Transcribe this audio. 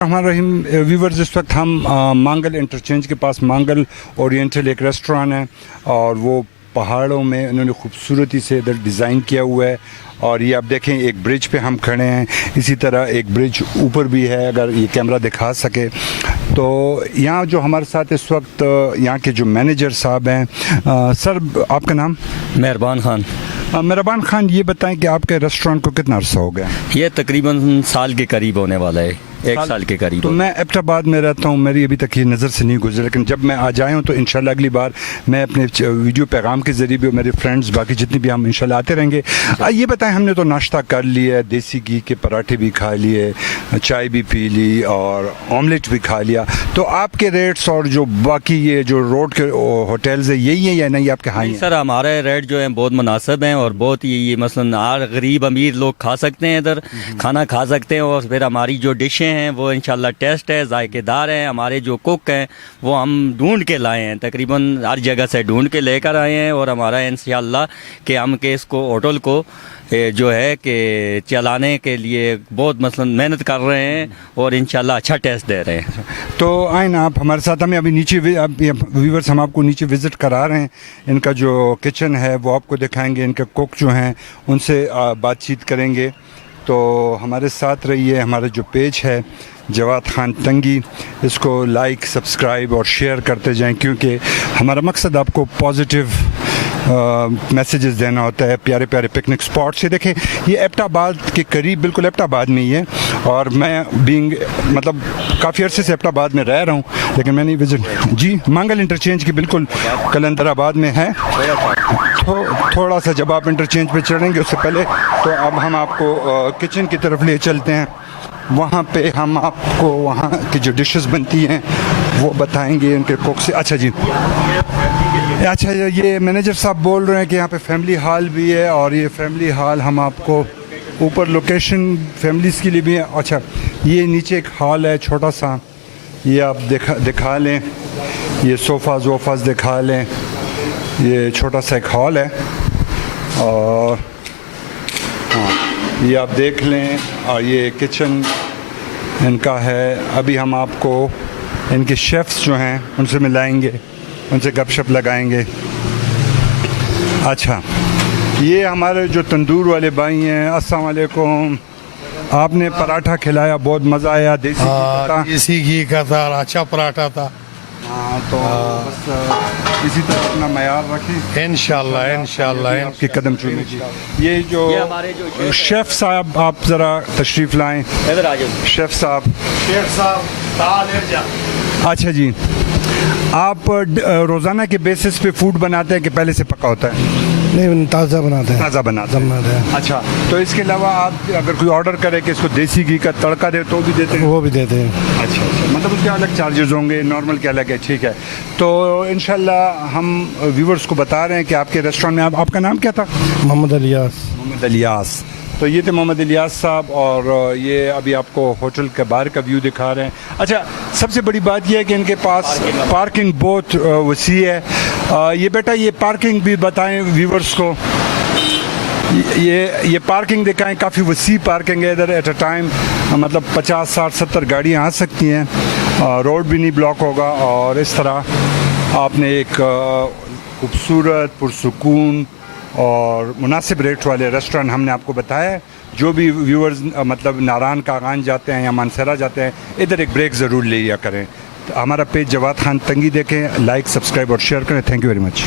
الرحمن الرحیم ویورز، اس وقت ہم مانگل انٹرچینج کے پاس مانگل اورینٹل ایک ریسٹوران ہے اور وہ پہاڑوں میں انہوں نے خوبصورتی سے ادھر ڈیزائن کیا ہوا ہے. اور یہ آپ دیکھیں ایک برج پہ ہم کھڑے ہیں، اسی طرح ایک برج اوپر بھی ہے اگر یہ کیمرہ دکھا سکے تو. یہاں جو ہمارے ساتھ اس وقت یہاں کے جو مینیجر صاحب ہیں، سر آپ کا نام؟ مہربان خان. مہربان خان، یہ بتائیں کہ آپ کے ریسٹورانٹ کو کتنا عرصہ ہو گیا؟ یہ تقریباً سال کے قریب ہونے والا ہے، ایک سال کے قریب. تو میں ایبٹ آباد میں رہتا ہوں، میری ابھی تک یہ نظر سے نہیں گزرا، لیکن جب میں آ جایا ہوں تو انشاءاللہ اگلی بار میں اپنے ویڈیو پیغام کے ذریعے بھی، میرے فرینڈز باقی جتنے بھی ہم انشاءاللہ آتے رہیں گے. یہ بتائیں، ہم نے تو ناشتہ کر لیا ہے، دیسی گھی کے پراٹھے بھی کھا لیے، چائے بھی پی لی اور آملیٹ بھی کھا لیا، تو آپ کے ریٹس اور جو باقی یہ جو روڈ کے ہوٹلز ہیں یہی ہیں یا نہیں آپ کے ہائی ہیں؟ سر ہمارے ریٹ جو ہیں بہت مناسب ہیں اور بہت یہ مثلاً غریب امیر لوگ کھا سکتے ہیں، ادھر کھانا کھا سکتے ہیں. اور پھر ہماری جو ڈشیں ہیں وہ انشاءاللہ ٹیسٹ ہے، ذائقے دار ہیں. ہمارے جو کوک ہیں وہ ہم ڈھونڈ کے لائے ہیں، تقریباً ہر جگہ سے ڈھونڈ کے لے کر آئے ہیں. اور ہمارا انشاءاللہ کہ ہم کہ اس کو ہوٹل کو جو ہے کہ چلانے کے لیے بہت مثلاً محنت کر رہے ہیں اور انشاءاللہ اچھا ٹیسٹ دے رہے ہیں. تو آئیں نا آپ ہمارے ساتھ، ہمیں ابھی نیچے ویورز ہم آپ کو نیچے وزٹ کرا رہے ہیں. ان کا جو کچن ہے وہ آپ کو دکھائیں گے، ان کے کوک جو ہیں ان سے بات چیت کریں گے. تو ہمارے ساتھ رہیے. ہمارا جو پیج ہے جواد خان تنگی، اس کو لائک، سبسکرائب اور شیئر کرتے جائیں، کیونکہ ہمارا مقصد آپ کو پازیٹیو میسیجز دینا ہوتا ہے. پیارے پیارے پکنک اسپاٹس سے دیکھیں، یہ ایبٹ آباد کے قریب، بالکل ایبٹ آباد میں ہی ہے. اور میں مطلب کافی عرصے سے ایبٹ آباد میں رہ رہا ہوں، لیکن میں نہیں وزٹ جی مانگل انٹرچینج کی بالکل کلندر آباد میں ہے. تھوڑا سا جب آپ انٹرچینج پہ چڑھیں گے اس سے پہلے، تو اب ہم آپ کو کچن کی طرف لے چلتے ہیں. وہاں پہ ہم آپ کو وہاں کی جو ڈشز بنتی ہیں وہ بتائیں گے ان کے کوک سے. اچھا جی، اچھا یہ مینیجر صاحب بول رہے ہیں کہ یہاں پہ فیملی ہال بھی ہے، اور یہ فیملی ہال ہم آپ کو اوپر لوکیشن فیملیز کے لیے بھی ہے. اچھا، یہ نیچے ایک ہال ہے چھوٹا سا، یہ آپ دکھا لیں. یہ صوفاز ووفاز دکھا لیں. یہ چھوٹا سا ایک ہال ہے اور ہاں یہ آپ دیکھ لیں. اور یہ کچن ان کا ہے. ابھی ہم آپ کو ان کے شیفز جو ہیں ان سے ملائیں گے، ان سے گپ شپ لگائیں گے. اچھا، یہ ہمارے جو تندور والے بھائی ہیں. السلام علیکم. آپ نے پراٹھا کھلایا، بہت مزہ آیا. دیسی گھی کا تھا، اچھا پراٹھا تھا. ہاں، تو بس اسی طرح اپنا معیار رکھیں انشاءاللہ انشاءاللہ آپ کے قدم چومیں. یہ جو شیف صاحب، آپ ذرا تشریف لائیں. شیف صاحب. اچھا جی، آپ روزانہ کے بیسس پہ فوڈ بناتے ہیں کہ پہلے سے پکا ہوتا ہے؟ نہیں، تازہ بناتے ہیں. تازہ بناتے ہیں. اچھا، تو اس کے علاوہ آپ اگر کوئی آرڈر کرے کہ اس کو دیسی گھی کا تڑکا دے تو بھی دیتے ہیں؟ وہ بھی دیتے ہیں. اچھا، مطلب اس کے الگ چارجز ہوں گے، نارمل کے الگ ہے. ٹھیک ہے. تو انشاءاللہ ہم ویورز کو بتا رہے ہیں کہ آپ کے ریسٹورینٹ میں آپ کا نام کیا تھا؟ محمد الیاس. محمد الیاس. تو یہ تھے محمد الیاس صاحب، اور یہ ابھی آپ کو ہوٹل کے باہر کا ویو دکھا رہے ہیں. اچھا، سب سے بڑی بات یہ ہے کہ ان کے پاس پارکنگ بہت وسیع ہے. یہ بیٹا یہ پارکنگ بھی بتائیں ویورز کو. یہ پارکنگ دکھائیں، کافی وسیع پارکنگ ہے ادھر. ایٹ اے ٹائم مطلب 50 60 70 گاڑیاں آ سکتی ہیں. روڈ بھی نہیں بلاک ہوگا. اور اس طرح آپ نے ایک خوبصورت پرسکون اور مناسب ریٹ والے ریسٹورینٹ ہم نے آپ کو بتایا ہے. جو بھی ویورز مطلب ناران کاغان جاتے ہیں یا مانسیرا جاتے ہیں، ادھر ایک بریک ضرور لے لیا کریں. ہمارا پیج جواد خان تنگی دیکھیں، لائک، سبسکرائب اور شیئر کریں. Thank you very much.